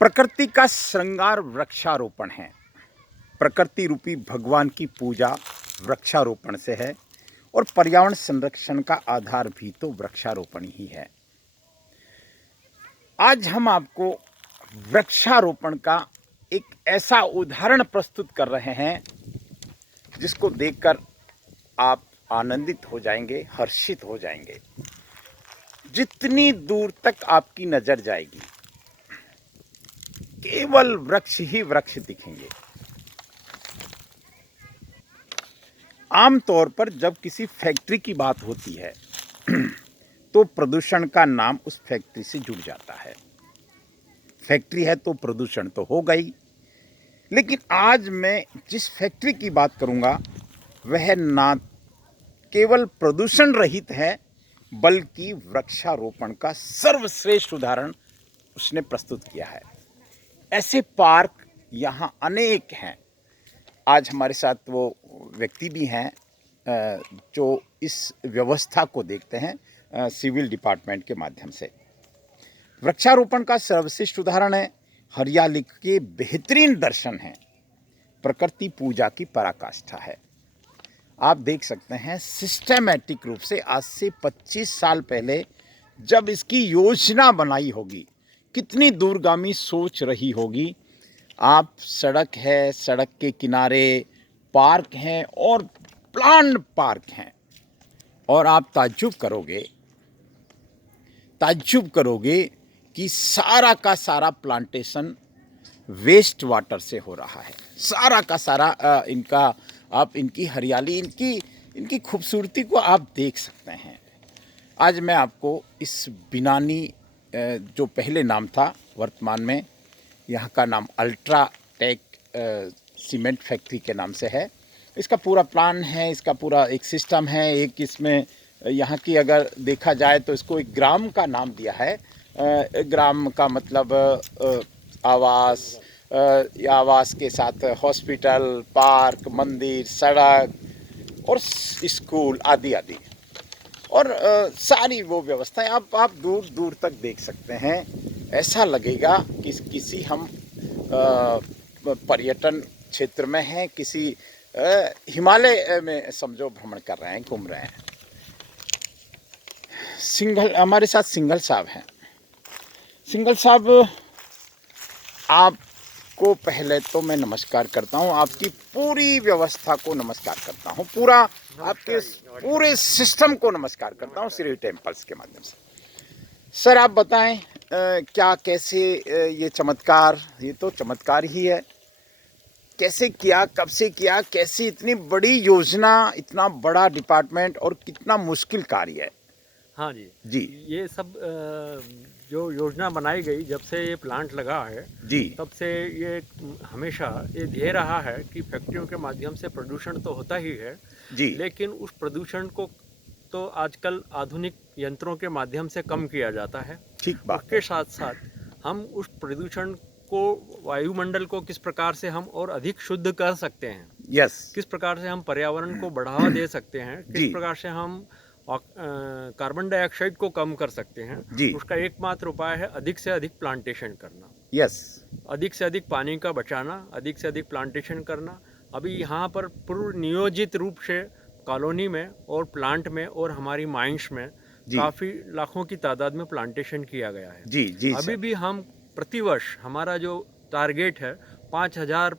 प्रकृति का श्रृंगार वृक्षारोपण है। प्रकृति रूपी भगवान की पूजा वृक्षारोपण से है और पर्यावरण संरक्षण का आधार भी तो वृक्षारोपण ही है। आज हम आपको वृक्षारोपण का एक ऐसा उदाहरण प्रस्तुत कर रहे हैं जिसको देखकर आप आनंदित हो जाएंगे, हर्षित हो जाएंगे। जितनी दूर तक आपकी नजर जाएगी केवल वृक्ष ही वृक्ष दिखेंगे। आमतौर पर जब किसी फैक्ट्री की बात होती है तो प्रदूषण का नाम उस फैक्ट्री से जुड़ जाता है। फैक्ट्री है तो प्रदूषण तो होगा ही। लेकिन आज मैं जिस फैक्ट्री की बात करूंगा वह ना केवल प्रदूषण रहित है बल्कि वृक्षारोपण का सर्वश्रेष्ठ उदाहरण उसने प्रस्तुत किया है। ऐसे पार्क यहाँ अनेक हैं। आज हमारे साथ वो व्यक्ति भी हैं जो इस व्यवस्था को देखते हैं सिविल डिपार्टमेंट के माध्यम से। वृक्षारोपण का सर्वश्रेष्ठ उदाहरण है, हरियाली के बेहतरीन दर्शन हैं, प्रकृति पूजा की पराकाष्ठा है। आप देख सकते हैं सिस्टमैटिक रूप से आज से 25 साल पहले जब इसकी योजना बनाई होगी, कितनी दूरगामी सोच रही होगी। आप सड़क है, सड़क के किनारे पार्क हैं और प्लांट पार्क हैं और आप ताज्जुब करोगे कि सारा का सारा प्लांटेशन वेस्ट वाटर से हो रहा है। सारा का सारा इनका आप इनकी हरियाली, इनकी खूबसूरती को आप देख सकते हैं। आज मैं आपको इस बिनानी जो पहले नाम था, वर्तमान में यहाँ का नाम अल्ट्राटेक सीमेंट फैक्ट्री के नाम से है। इसका पूरा प्लान है, इसका पूरा एक सिस्टम है। एक इसमें यहाँ की अगर देखा जाए तो इसको एक ग्राम का नाम दिया है। ग्राम का मतलब आवास, आवास के साथ हॉस्पिटल, पार्क, मंदिर, सड़क और स्कूल आदि आदि और सारी वो व्यवस्थाएं आप दूर दूर तक देख सकते हैं। ऐसा लगेगा कि किसी हम पर्यटन क्षेत्र में हैं, किसी हिमालय में समझो भ्रमण कर रहे हैं, घूम रहे हैं। हमारे साथ सिंघल साहब हैं। सिंघल साहब, आपको पहले तो मैं नमस्कार करता हूं, आपकी पूरी व्यवस्था को नमस्कार करता हूं, पूरा आपके पूरे सिस्टम को नमस्कार करता हूं श्री टेम्पल्स के माध्यम से। सर आप बताएं क्या, कैसे ये चमत्कार, ये तो चमत्कार ही है, कैसे किया, कब से किया, कैसे इतनी बड़ी योजना, इतना बड़ा डिपार्टमेंट और कितना मुश्किल कार्य है। हाँ जी जी, ये सब जो योजना बनाई गई जब से ये प्लांट लगा है जी, तब से ये हमेशा ये ध्येय रहा है कि फैक्ट्रियों के माध्यम से प्रदूषण तो होता ही है जी, लेकिन उस प्रदूषण को तो आजकल आधुनिक यंत्रों के माध्यम से कम किया जाता है। ठीक बात उसके साथ साथ हम उस प्रदूषण को, वायुमंडल को किस प्रकार से हम और अधिक शुद्ध कर सकते हैं, यस, किस प्रकार से हम पर्यावरण को बढ़ावा दे सकते हैं, किस जी, प्रकार से हम कार्बन डाइऑक्साइड को कम कर सकते हैं, जी, उसका एकमात्र उपाय है अधिक से अधिक प्लांटेशन करना, यस, अधिक से अधिक पानी का बचाना, अधिक से अधिक प्लांटेशन करना। अभी यहाँ पर पूर्व नियोजित रूप से कॉलोनी में और प्लांट में और हमारी माइंस में जी, काफ़ी लाखों की तादाद में प्लांटेशन किया गया है। जी, जी अभी सर, भी हम प्रतिवर्ष, हमारा जो टारगेट है 5,000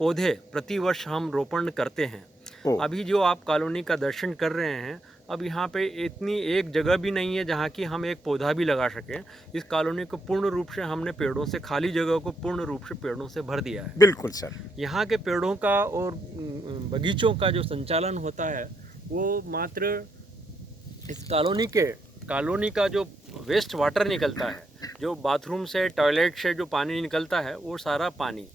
पौधे प्रतिवर्ष हम रोपण करते हैं। ओ, अभी जो आप कॉलोनी का दर्शन कर रहे हैं, अब यहाँ पे इतनी एक जगह भी नहीं है जहाँ की हम एक पौधा भी लगा सकें। इस कॉलोनी को पूर्ण रूप से हमने पेड़ों से, खाली जगह को पूर्ण रूप से पेड़ों से भर दिया है। बिल्कुल सर, यहाँ के पेड़ों का और बगीचों का जो संचालन होता है वो मात्र इस कॉलोनी का जो वेस्ट वाटर निकलता है, जो बाथरूम से, टॉयलेट से जो पानी निकलता है, वो सारा पानी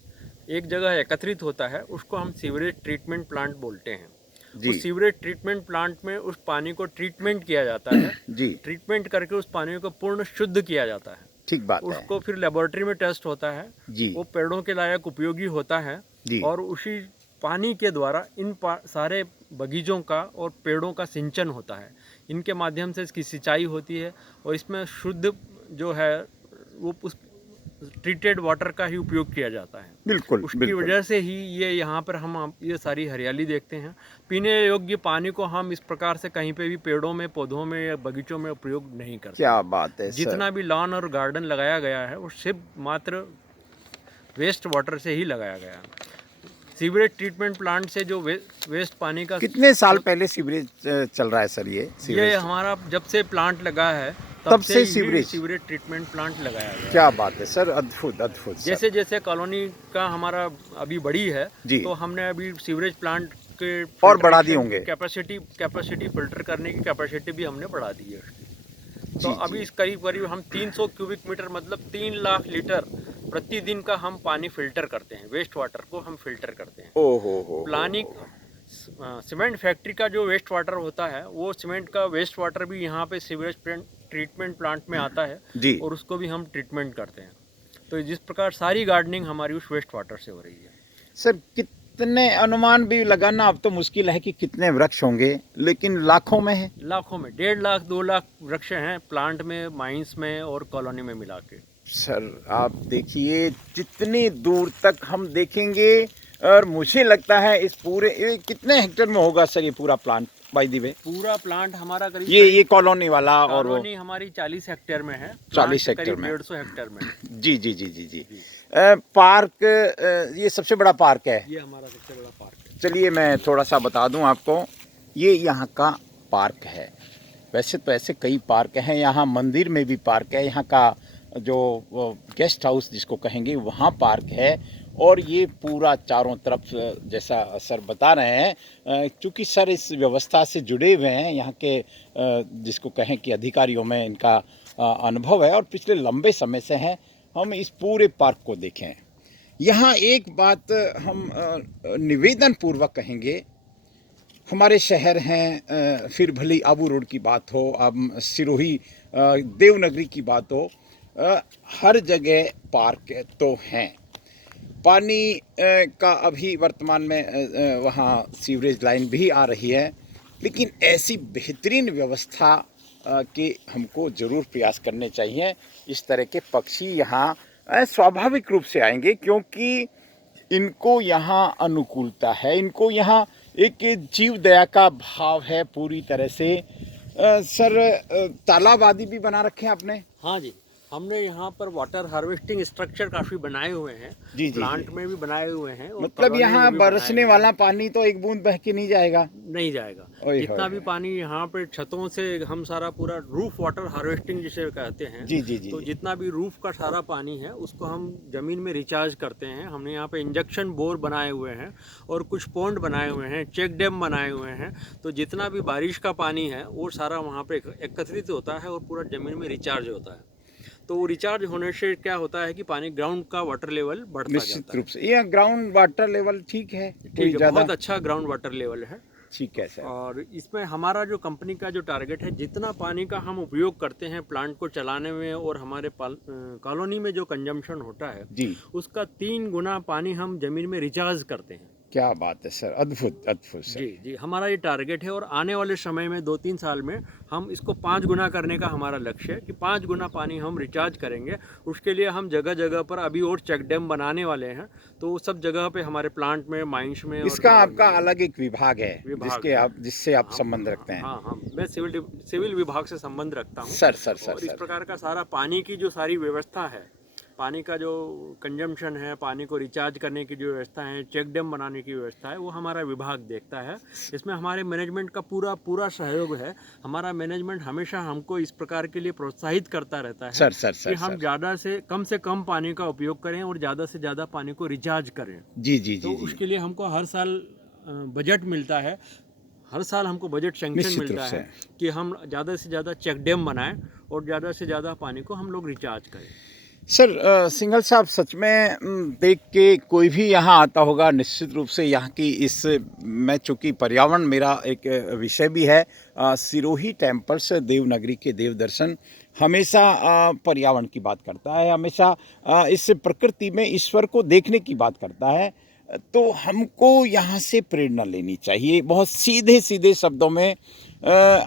एक जगह एकत्रित होता है, उसको हम सीवरेज ट्रीटमेंट प्लांट बोलते हैं। जी, उस सीवरेज ट्रीटमेंट प्लांट में उस पानी को ट्रीटमेंट किया जाता है। जी, ट्रीटमेंट करके उस पानी को पूर्ण शुद्ध किया जाता है। ठीक बात है, उसको फिर लेबोरेटरी में टेस्ट होता है, जी, वो पेड़ों के लायक उपयोगी होता है जी, और उसी पानी के द्वारा इन सारे बगीचों का और पेड़ों का सिंचन होता है। इनके माध्यम से इसकी सिंचाई होती है और इसमें शुद्ध जो है वो उस ट्रीटेड वाटर का ही उपयोग किया जाता है। बिल्कुल उसकी बिल्कुल। वजह से ही ये यहाँ पर हम ये सारी हरियाली देखते हैं। पीने योग्य पानी को हम इस प्रकार से कहीं पे भी पेड़ों में, पौधों में या बगीचों में उपयोग नहीं करते। क्या बात है सर। जितना भी लॉन और गार्डन लगाया गया है वो सिर्फ मात्र वेस्ट वाटर से ही लगाया गया है। सीवरेज ट्रीटमेंट प्लांट से जो वेस्ट पानी का कितने साल पहले सीवरेज चल रहा है सर ये ये सीवरेज? हमारा जब से प्लांट लगा है तब से ही सीवरेज ट्रीटमेंट प्लांट लगाया गया है। क्या बात है सर, अद्भुत अद्भुत सर। जैसे जैसे कॉलोनी का हमारा अभी बड़ी है जी। तो हमने अभी सीवरेज प्लांट के और बढ़ा दिए होंगे। कैपेसिटी फिल्टर करने की कैपेसिटी भी हमने बढ़ा दी है। तो जी, अभी इस करीब करीब हम 300 क्यूबिक मीटर मतलब 3 लाख लीटर प्रतिदिन का हम पानी फिल्टर करते हैं। वेस्ट वाटर को हम फिल्टर करते हैं। हो प्लानिंग सीमेंट फैक्ट्री का जो वेस्ट वाटर होता है वो सीमेंट का वेस्ट वाटर भी यहाँ पे सीवरेज ट्रीटमेंट प्लांट में आता है जी। और उसको भी हम ट्रीटमेंट करते हैं। तो जिस प्रकार सारी गार्डनिंग हमारी उस वेस्ट वाटर से हो रही है। सर कितने, अनुमान भी लगाना अब तो मुश्किल है कि कितने वृक्ष होंगे, लेकिन लाखों में है। लाखों में 1.5 लाख 2 लाख वृक्ष हैं प्लांट में, माइंस में और कॉलोनी में मिला के। सर आप देखिए जितनी दूर तक हम देखेंगे, और मुझे लगता है इस पूरे ये कितने हेक्टेयर में होगा सर ये पूरा प्लांट बाय द वे? पूरा प्लांट हमारा करीब ये कॉलोनी वाला और वो कॉलोनी हमारी 40 हेक्टेयर में है। 40 हेक्टेयर करीब में। 150 हेक्टेयर में है। जी जी जी जी जी। पार्क, ये सबसे बड़ा पार्क है। ये हमारा सबसे बड़ा पार्क है। चलिए मैं थोड़ा सा बता दूं आपको, ये यहाँ का पार्क है। वैसे तो ऐसे कई पार्क हैं, यहाँ मंदिर में भी पार्क है, यहाँ का जो गेस्ट हाउस जिसको कहेंगे वहाँ पार्क है, और ये पूरा चारों तरफ जैसा सर बता रहे हैं, चूँकि सर इस व्यवस्था से जुड़े हुए हैं, यहाँ के जिसको कहें कि अधिकारियों में इनका अनुभव है और पिछले लंबे समय से हैं, हम इस पूरे पार्क को देखें। यहाँ एक बात हम निवेदन पूर्वक कहेंगे, हमारे शहर हैं, फिर भली आबू रोड की बात हो, अब सिरोही देवनगरी की बात हो, हर जगह पार्क तो हैं। पानी का अभी वर्तमान में वहाँ सीवरेज लाइन भी आ रही है, लेकिन ऐसी बेहतरीन व्यवस्था के हमको ज़रूर प्रयास करने चाहिए। इस तरह के पक्षी यहाँ स्वाभाविक रूप से आएंगे, क्योंकि इनको यहाँ अनुकूलता है, इनको यहाँ एक जीव दया का भाव है पूरी तरह से। सर तालाब आदि भी बना रखे हैं आपने? हाँ जी, हमने यहाँ पर वाटर हार्वेस्टिंग स्ट्रक्चर काफी बनाए हुए हैं। जी, प्लांट में भी बनाए हुए हैं और मतलब कॉलोनी यहाँ में भी बनाए बरसने हुए हैं। वाला पानी तो एक बूंद बह के नहीं जाएगा? नहीं जाएगा। ओए जितना होए भी होए। पानी यहाँ पे छतों से हम सारा पूरा रूफ वाटर हार्वेस्टिंग जिसे कहते हैं। जी जी जी। तो जितना भी रूफ का सारा पानी है उसको हम जमीन में रिचार्ज करते हैं। हमने यहाँ पे इंजेक्शन बोर बनाए हुए हैं और कुछ पॉन्ड बनाए हुए हैं, चेक डैम बनाए हुए हैं। तो जितना भी बारिश का पानी है वो सारा वहाँ पे एकत्रित होता है और पूरा जमीन में रिचार्ज होता है। तो वो रिचार्ज होने से क्या होता है कि पानी ग्राउंड का वाटर लेवल बढ़ता निश्चित जाता रूप से ये ग्राउंड वाटर लेवल ठीक है, है। कोई ठीक है, ज़्यादा बहुत अच्छा ग्राउंड वाटर लेवल है। ठीक है सर। और इसमें हमारा जो कंपनी का जो टारगेट है, जितना पानी का हम उपयोग करते हैं प्लांट को चलाने में और हमारे कॉलोनी में जो कंजम्पशन होता है जी उसका 3 गुना पानी हम जमीन में रिचार्ज करते हैं। क्या बात है सर, अद्भुत अद्भुत सर। जी जी, हमारा ये टारगेट है और आने वाले समय में 2-3 साल में हम इसको 5 गुना करने का हमारा लक्ष्य है कि 5 गुना पानी हम रिचार्ज करेंगे। उसके लिए हम जगह जगह पर अभी और चेक डैम बनाने वाले हैं, तो सब जगह पे हमारे प्लांट में, माइंस में। इसका और आपका अलग एक विभाग है जिससे आप हम- संबंध रखते हैं? हाँ हाँ, मैं सिविल विभाग से संबंध रखता हूँ। सर सर सर और इस सर। प्रकार का सारा पानी की जो सारी व्यवस्था है, पानी का जो कंजम्पशन है, पानी को रिचार्ज करने की जो व्यवस्था है, चेक डैम बनाने की व्यवस्था है, वो हमारा विभाग देखता है। इसमें हमारे मैनेजमेंट का पूरा सहयोग है। हमारा मैनेजमेंट हमेशा हमको इस प्रकार के लिए प्रोत्साहित करता रहता है सर सर सर कि हम ज़्यादा से कम पानी का उपयोग करें और ज़्यादा से ज़्यादा पानी को रिचार्ज करें। जी जी तो जी जी। उसके लिए हमको हर साल बजट मिलता है, हर साल हमको बजट सैंक्शन निश्चित मिलता रूप से। है कि हम ज़्यादा से ज़्यादा चेक डैम बनाएं और ज़्यादा से ज़्यादा पानी को हम लोग रिचार्ज करें। सर सिंघल साहब, सच में देख के कोई भी यहाँ आता होगा, निश्चित रूप से यहाँ की इस, मैं चूँकि पर्यावरण मेरा एक विषय भी है, सिरोही टेम्पल्स देवनगरी के देव दर्शन हमेशा पर्यावरण की बात करता है, हमेशा इस प्रकृति में ईश्वर को देखने की बात करता है। तो हमको यहाँ से प्रेरणा लेनी चाहिए। बहुत सीधे सीधे शब्दों में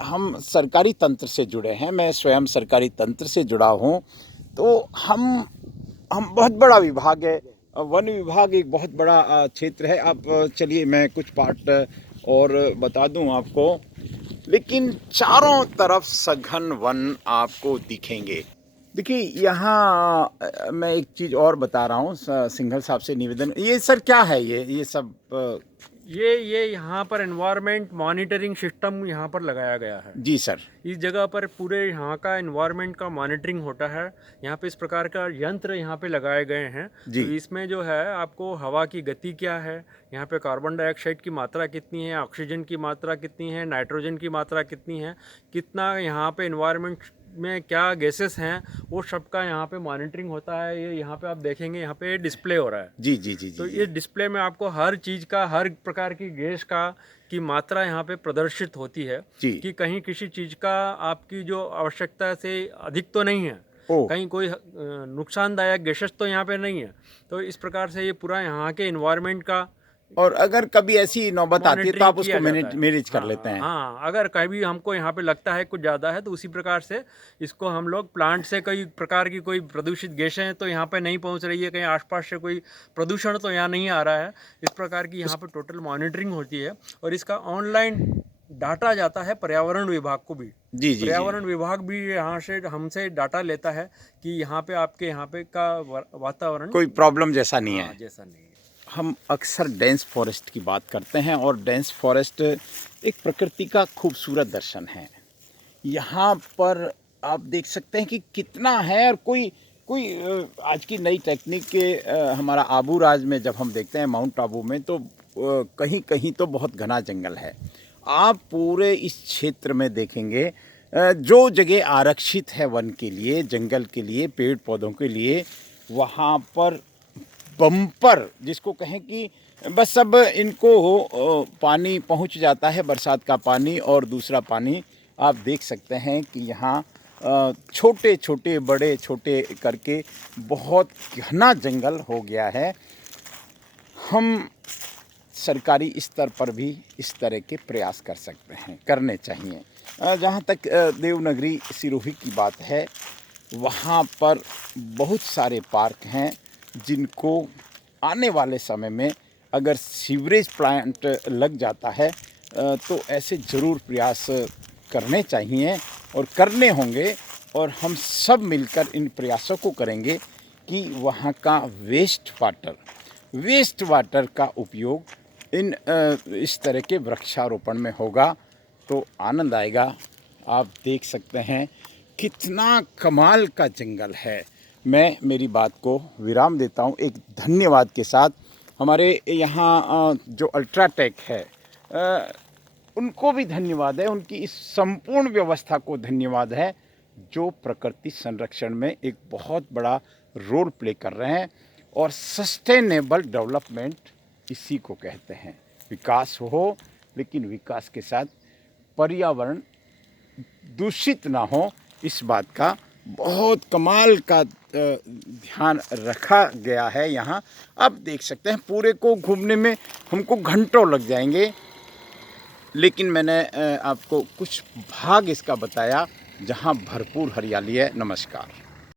हम सरकारी तंत्र से जुड़े हैं, मैं स्वयं सरकारी तंत्र से जुड़ा हूँ, तो हम हम बहुत बड़ा विभाग है, वन विभाग एक बहुत बड़ा क्षेत्र है। अब चलिए मैं कुछ पार्ट और बता दूं आपको, लेकिन चारों तरफ सघन वन आपको दिखेंगे। देखिए यहाँ मैं एक चीज़ और बता रहा हूँ, सिंघल साहब से निवेदन, ये सर क्या है ये सब ये यहाँ पर एनवायरनमेंट मॉनिटरिंग सिस्टम यहाँ पर लगाया गया है। जी सर। इस जगह पर पूरे यहाँ का एनवायरनमेंट का मॉनिटरिंग होता है। यहाँ पे इस प्रकार का यंत्र यहाँ पे लगाए गए हैं। जी। तो इसमें जो है आपको हवा की गति क्या है, यहाँ पे कार्बन डाइऑक्साइड की मात्रा कितनी है, ऑक्सीजन की मात्रा कितनी है, नाइट्रोजन की मात्रा कितनी है, कितना यहाँ पे एनवायरनमेंट में क्या गैसेस हैं, वो सब का यहाँ पे मॉनिटरिंग होता है। ये यहाँ पे आप देखेंगे, यहाँ पे डिस्प्ले हो रहा है। जी जी जी तो जी। इस डिस्प्ले में आपको हर चीज़ का, हर प्रकार की गैस का की मात्रा यहाँ पे प्रदर्शित होती है जी। कि कहीं किसी चीज़ का आपकी जो आवश्यकता से अधिक तो नहीं है, ओ। कहीं कोई नुकसानदायक गैसेस तो यहाँ पे नहीं है। तो इस प्रकार से ये पूरा यहाँ के एनवायरनमेंट का और अगर कभी ऐसी नौबत आती है तो आप उसको मॉनिटरिंग मैनेज कर हाँ, लेते हैं। हाँ, अगर कभी हमको यहाँ पे लगता है कुछ ज़्यादा है तो उसी प्रकार से इसको हम लोग प्लांट से कई प्रकार की कोई प्रदूषित गैसें हैं तो यहाँ पे नहीं पहुँच रही है, कहीं आसपास से कोई प्रदूषण तो यहाँ नहीं आ रहा है, इस प्रकार की यहाँ पे टोटल मॉनिटरिंग होती है। और इसका ऑनलाइन डाटा जाता है पर्यावरण विभाग को भी। जी जी। पर्यावरण विभाग भी यहाँ से हमसे डाटा लेता है कि यहाँ पे आपके यहाँ पे का वातावरण कोई प्रॉब्लम जैसा नहीं है। जैसा नहीं है। हम अक्सर डेंस फॉरेस्ट की बात करते हैं और डेंस फॉरेस्ट एक प्रकृति का खूबसूरत दर्शन है। यहाँ पर आप देख सकते हैं कि कितना है, और कोई कोई आज की नई टेक्निक के हमारा आबू राज में जब हम देखते हैं माउंट आबू में, तो कहीं कहीं तो बहुत घना जंगल है। आप पूरे इस क्षेत्र में देखेंगे जो जगह आरक्षित है वन के लिए, जंगल के लिए, पेड़ पौधों के लिए, वहाँ पर बम्पर जिसको कहें कि बस अब इनको पानी पहुंच जाता है, बरसात का पानी और दूसरा पानी। आप देख सकते हैं कि यहाँ छोटे छोटे बड़े छोटे करके बहुत घना जंगल हो गया है। हम सरकारी स्तर पर भी इस तरह के प्रयास कर सकते हैं, करने चाहिए। जहाँ तक देवनगरी सिरोही की बात है, वहाँ पर बहुत सारे पार्क हैं जिनको आने वाले समय में अगर सीवरेज प्लांट लग जाता है तो ऐसे ज़रूर प्रयास करने चाहिए और करने होंगे। और हम सब मिलकर इन प्रयासों को करेंगे कि वहाँ का वेस्ट वाटर का उपयोग इस तरह के वृक्षारोपण में होगा तो आनंद आएगा। आप देख सकते हैं कितना कमाल का जंगल है। मैं मेरी बात को विराम देता हूँ एक धन्यवाद के साथ। हमारे यहाँ जो अल्ट्राटेक है उनको भी धन्यवाद है, उनकी इस संपूर्ण व्यवस्था को धन्यवाद है जो प्रकृति संरक्षण में एक बहुत बड़ा रोल प्ले कर रहे हैं। और सस्टेनेबल डेवलपमेंट इसी को कहते हैं। विकास हो, लेकिन विकास के साथ पर्यावरण दूषित ना हो, इस बात का बहुत कमाल का ध्यान रखा गया है यहाँ। अब देख सकते हैं पूरे को घूमने में हमको घंटों लग जाएंगे, लेकिन मैंने आपको कुछ भाग इसका बताया जहाँ भरपूर हरियाली है। नमस्कार।